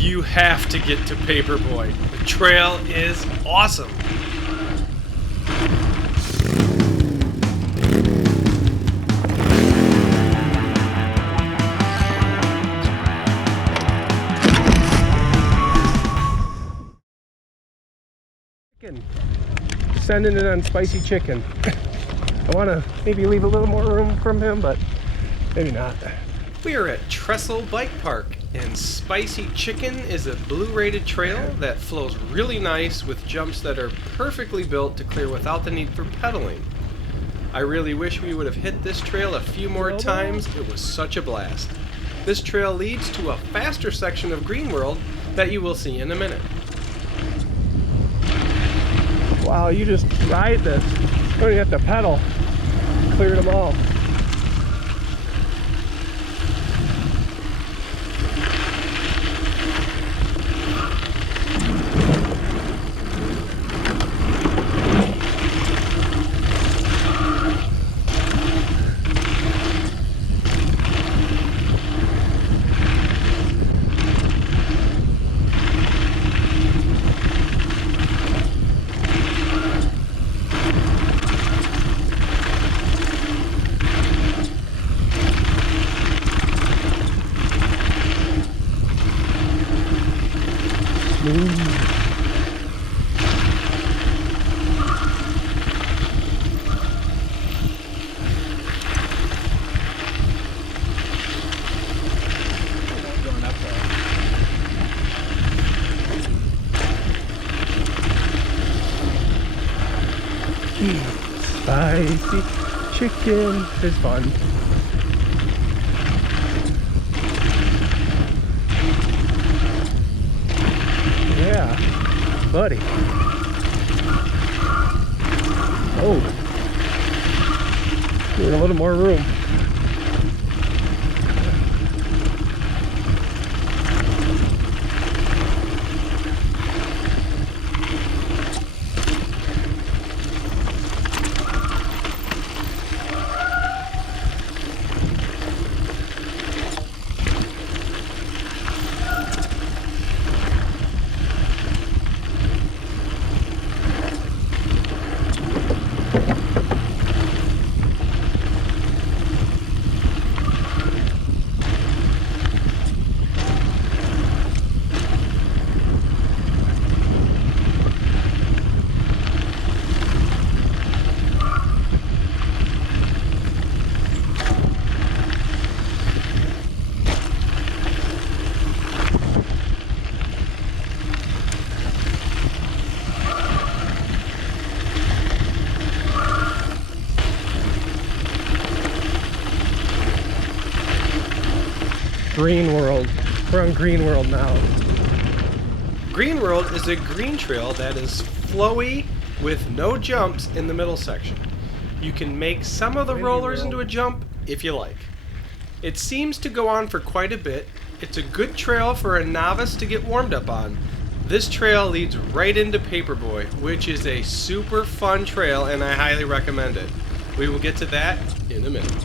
You have to get to Paperboy. The trail is awesome. Sending it on spicy chicken. I want to maybe leave a little more room from him, but maybe not. We are at Trestle Bike Park, and Spicy Chicken is a blue rated trail that flows really nice with jumps that are perfectly built to clear without the need for pedaling. I really wish we would have hit this trail a few more times. It was such a blast. This trail leads to a faster section of Green World that you will see in a minute. Wow, you just ride this. You don't even have to pedal. Cleared them all. Spicy chicken is fun. Yeah, buddy. Oh, need a little more room. Green World. We're on Green World now. Green World is a green trail that is flowy with no jumps in the middle section. You can make some of the rollers into a jump if you like. It seems to go on for quite a bit. It's a good trail for a novice to get warmed up on. This trail leads right into Paperboy, which is a super fun trail and I highly recommend it. We will get to that in a minute.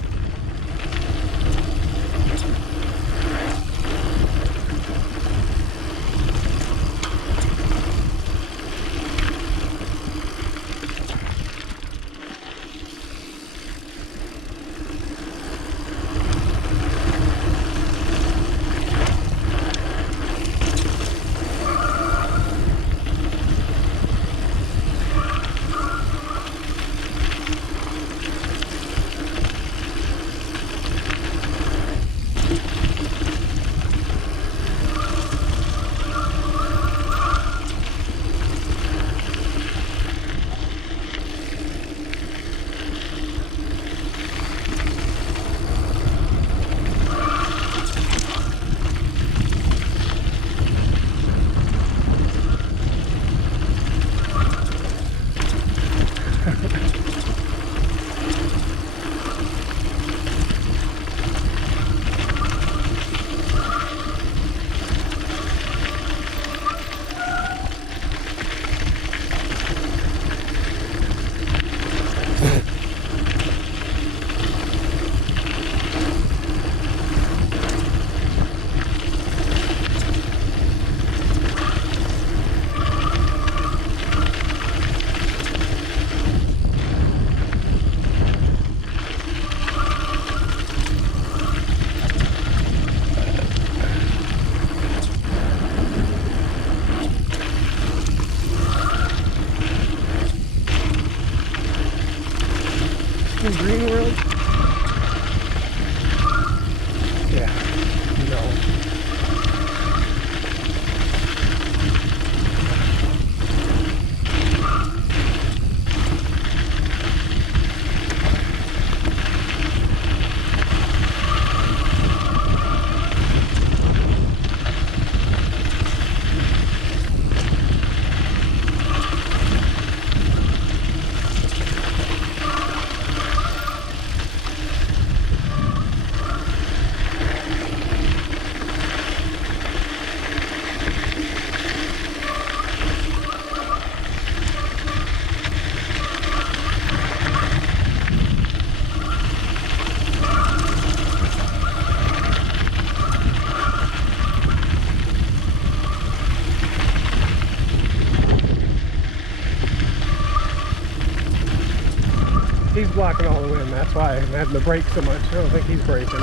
blocking all the wind. That's why I'm having to brake so much. I don't think he's braking.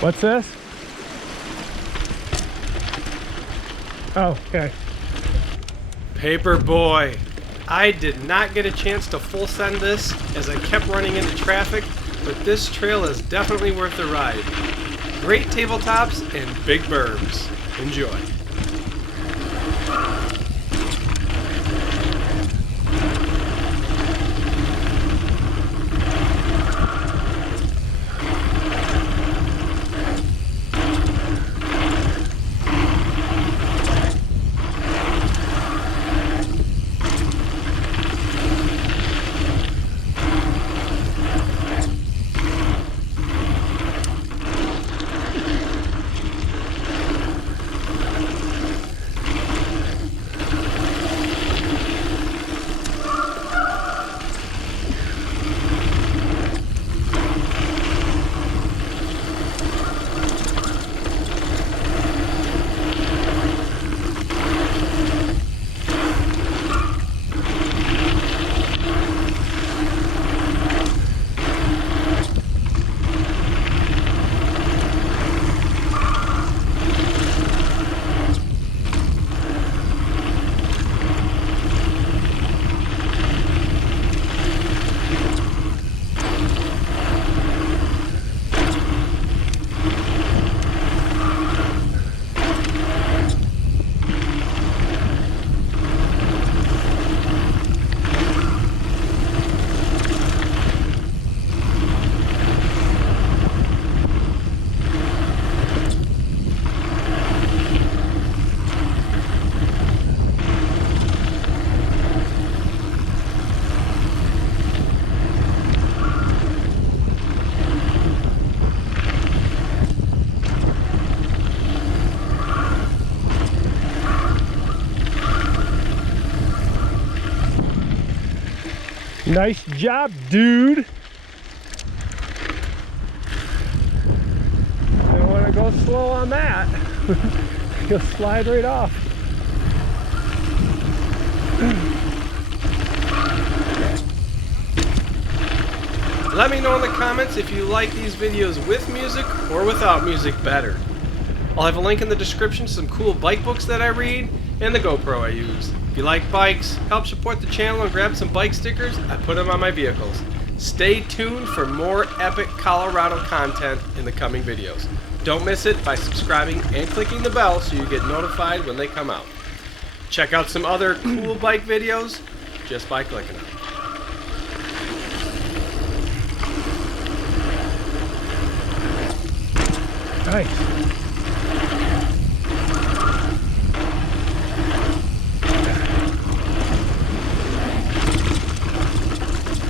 What's this? Oh, okay. Paperboy. I did not get a chance to full send this as I kept running into traffic, but this trail is definitely worth the ride. Great tabletops and big berms. Enjoy. Nice job, dude. Don't want to go slow on that. You'll slide right off. Let me know in the comments if you like these videos with music or without music better. I'll have a link in the description to some cool bike books that I read and the GoPro I use. If you like bikes, help support the channel and grab some bike stickers, I put them on my vehicles. Stay tuned for more epic Colorado content in the coming videos. Don't miss it by subscribing and clicking the bell so you get notified when they come out. Check out some other cool bike videos just by clicking them. Nice.